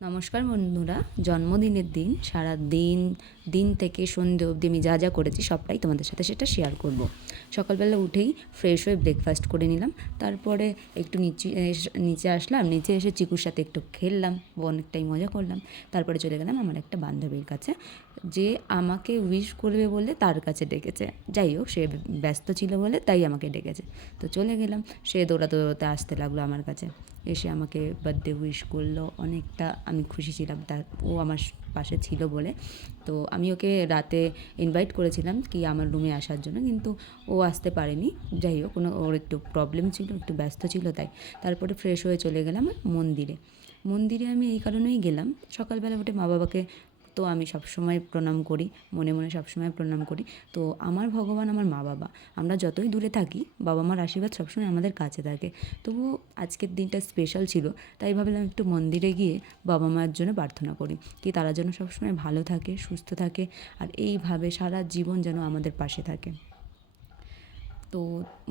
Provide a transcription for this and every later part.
নমস্কার বন্ধুরা, জন্মদিনের দিন সারা দিন থেকে সন্ধে অবধি আমি যা যা করেছি সবটাই তোমাদের সাথে সেটা শেয়ার করব। সকালবেলা উঠেই ফ্রেশ হয়ে ব্রেকফাস্ট করে নিলাম, তারপরে একটু নিচে আসলাম, নিচে এসে চিকুর সাথে একটু খেললাম, অনেকটাই মজা করলাম। তারপরে চলে গেলাম আমার একটা বান্ধবীর কাছে, যে আমাকে উইশ করবে বলে তার কাছে ডেকেছে। যাই হোক, সে ব্যস্ত ছিল বলে তাই আমাকে ডেকেছে। তো চলে গেলাম, সে দৌড়াতে দৌড়াতে আসতে লাগলো আমার কাছে, এসে আমাকে বার্থডে উইশ করলো। অনেকটা আমি খুশি ছিলাম তার, ও আমার পাশে ছিল বলে। তো আমি ওকে রাতে ইনভাইট করেছিলাম কি আমার রুমে আসার জন্য, কিন্তু ও আসতে পারেনি। যাই হোক, ওর একটু প্রবলেম ছিল, একটু ব্যস্ত ছিল তাই। তারপরে ফ্রেশ হয়ে চলে গেলাম মন্দিরে আমি এই কারণেই গেলাম, সকালবেলা উঠে মা বাবাকে তো আমি সবসময় প্রণাম করি, মনে মনে সবসময় প্রণাম করি। তো আমার ভগবান আমার মা বাবা, আমরা যতই দূরে থাকি বাবা মার আশীর্বাদ সবসময় আমাদের কাছে থাকে। তবুও আজকের দিনটা স্পেশাল ছিল, তাই ভাবলাম একটু মন্দিরে গিয়ে বাবা মায়ের জন্য প্রার্থনা করি, কি তারা যেন সবসময় ভালো থাকে, সুস্থ থাকে, আর এইভাবে সারা জীবন যেন আমাদের পাশে থাকে। তো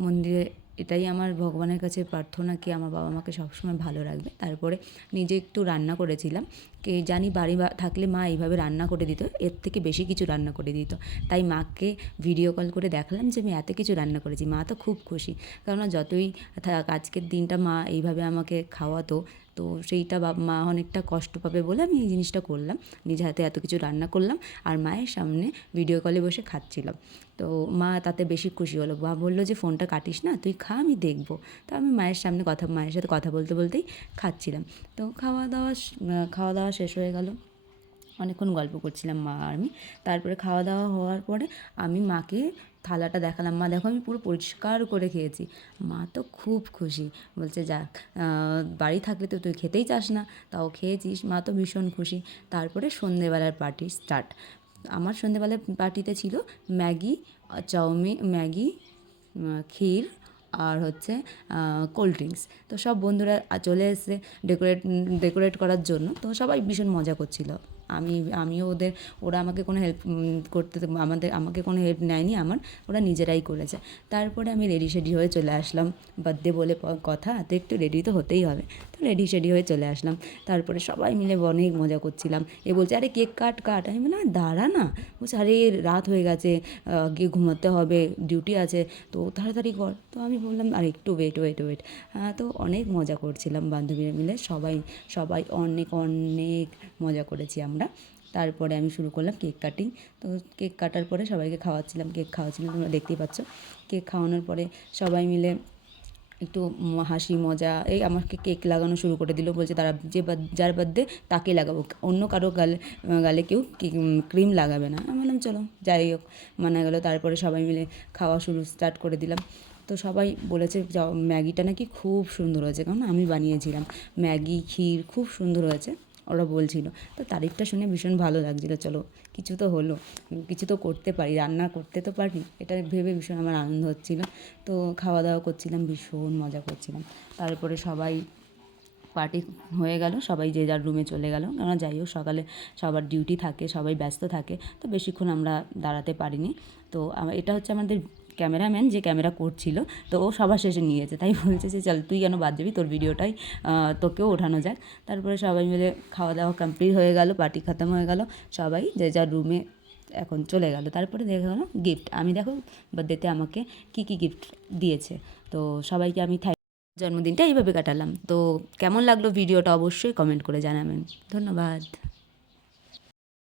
মন্দিরে এটাই আমার ভগবানের কাছে প্রার্থনা, কি আমার বাবা মাকে সবসময় ভালো রাখবে। তারপরে নিজে একটু রান্না করেছিলাম, কে জানি বাড়ি থাকলে মা এইভাবে রান্না করে দিত, এর থেকে বেশি কিছু রান্না করে দিত। তাই মাকে ভিডিও কল করে দেখালাম যে আমি এত কিছু রান্না করেছি। মা তো খুব খুশি, কারণ যতই থাক আজকের দিনটা মা এইভাবে আমাকে খাওয়াতো, তো সেইটা মা অনেকটা কষ্ট পাবে বলে আমি এই জিনিসটা করলাম, নিজে হাতে এত কিছু রান্না করলাম আর মায়ের সামনে ভিডিও কলে বসে খাচ্ছিলাম। তো মা তাতে বেশি খুশি হলো, মা বললো যে ফোনটা কাটিস না, তুই খা, আমি দেখবো। তো আমি মায়ের সাথে কথা বলতে বলতেই খাচ্ছিলাম। তো খাওয়া দাওয়া শেষ হয়ে গেল, অনেকক্ষণ গল্প করছিলাম মা আর আমি। তারপরে খাওয়া দাওয়া হওয়ার পরে আমি মাকে থালাটা দেখালাম, মা দেখো আমি পুরো পরিষ্কার করে খেয়েছি। মা তো খুব খুশি, বলছে যাক, বাড়ি থাকলে তো তুই খেতেই চাস না, তাও খেয়েছিস। মা তো ভীষণ খুশি। তারপরে সন্ধেবেলার পার্টি স্টার্ট। আমার সন্ধেবেলার পার্টিতে ছিল ম্যাগি, ক্ষীর আর হচ্ছে কোল্ড ড্রিঙ্কস। তো সব বন্ধুরা চলে এসেছে ডেকোরেট করার জন্য, তো সবাই ভীষণ মজা করছিল। আমিও ওরা আমাকে কোনো হেল্প আমাকে কোনো হেল্প নেয়নি আমার, ওরা নিজেরাই করেছে। তারপরে আমি রেডি সেডি হয়ে চলে আসলাম, বার্থডে বলে কথা, তো একটু রেডি তো হতেই হবে। তো রেডি সেডি হয়ে চলে আসলাম। তারপরে সবাই মিলে অনেক মজা করছিলাম। এ বলছে আরে কেক কাট, আমি বললাম দাঁড়া না। বলছে আরে রাত হয়ে গেছে, গিয়ে ঘুমাতে হবে, ডিউটি আছে, তো তাড়াতাড়ি কর। তো আমি বললাম আর একটু ওয়েট। হ্যাঁ, তো অনেক মজা করছিলাম বান্ধবীরা মিলে, সবাই অনেক অনেক মজা করেছি আমরা। তারপরে আমি শুরু করলাম কেক কাটিং। তো কেক কাটার পরে সবাইকে কেক খাওয়াচ্ছিলাম, তোমরা দেখতেই পাচ্ছ। কেক খাওয়ানোর পরে সবাই মিলে একটু হাসি মজা, এই আমাকে কেক লাগানো শুরু করে দিল, বলছে তারা যার বার্থডে তাকে লাগাবো, অন্য কারো গালে কেউ ক্রিম লাগাবে না। আমি বললাম চলো, যাই হোক, মানা গেলো। তারপরে সবাই মিলে খাওয়া স্টার্ট করে দিলাম। তো সবাই বলেছে ম্যাগিটা নাকি খুব সুন্দর হয়েছে, কারণ আমি বানিয়েছিলাম। ম্যাগি ক্ষীর খুব সুন্দর হয়েছে ওরা বলছিল। তো তারিফটা শুনে ভীষণ ভালো লাগছিলো, চলো কিছু তো হলো, কিছু তো করতে পারি, রান্না করতে তো পারি, এটা ভেবে ভীষণ আমার আনন্দ হচ্ছিলো। তো খাওয়া দাওয়া করছিলাম, ভীষণ মজা করছিলাম। তারপরে সবাই পার্টি হয়ে গেল, সবাই যে যার রুমে চলে গেল, কেননা যাই হোক সকালে সবার ডিউটি থাকে, সবাই ব্যস্ত থাকে, তো বেশিক্ষণ আমরা দাঁড়াতে পারিনি। তো এটা হচ্ছে আমাদের ক্যামেরাম্যান যে ক্যামেরা করছিল, তো ও সবার শেষে নিয়েছে, তাই বলছে যে চল তুই কেন বাদ যাবি, তোর ভিডিওটাই তোকেও ওঠানো যাক। তারপরে সবাই মিলে খাওয়া দাওয়া কমপ্লিট হয়ে গেল, পার্টি খতম হয়ে গেল, সবাই যে যার রুমে এখন চলে গেল। তারপরে দেখা গেলো গিফট, আমি দেখো বার্থডেতে আমাকে কী গিফট দিয়েছে। তো সবাইকে আমি জন্মদিনটা এইভাবে কাটালাম। তো কেমন লাগলো ভিডিওটা অবশ্যই কমেন্ট করে জানাবেন। ধন্যবাদ।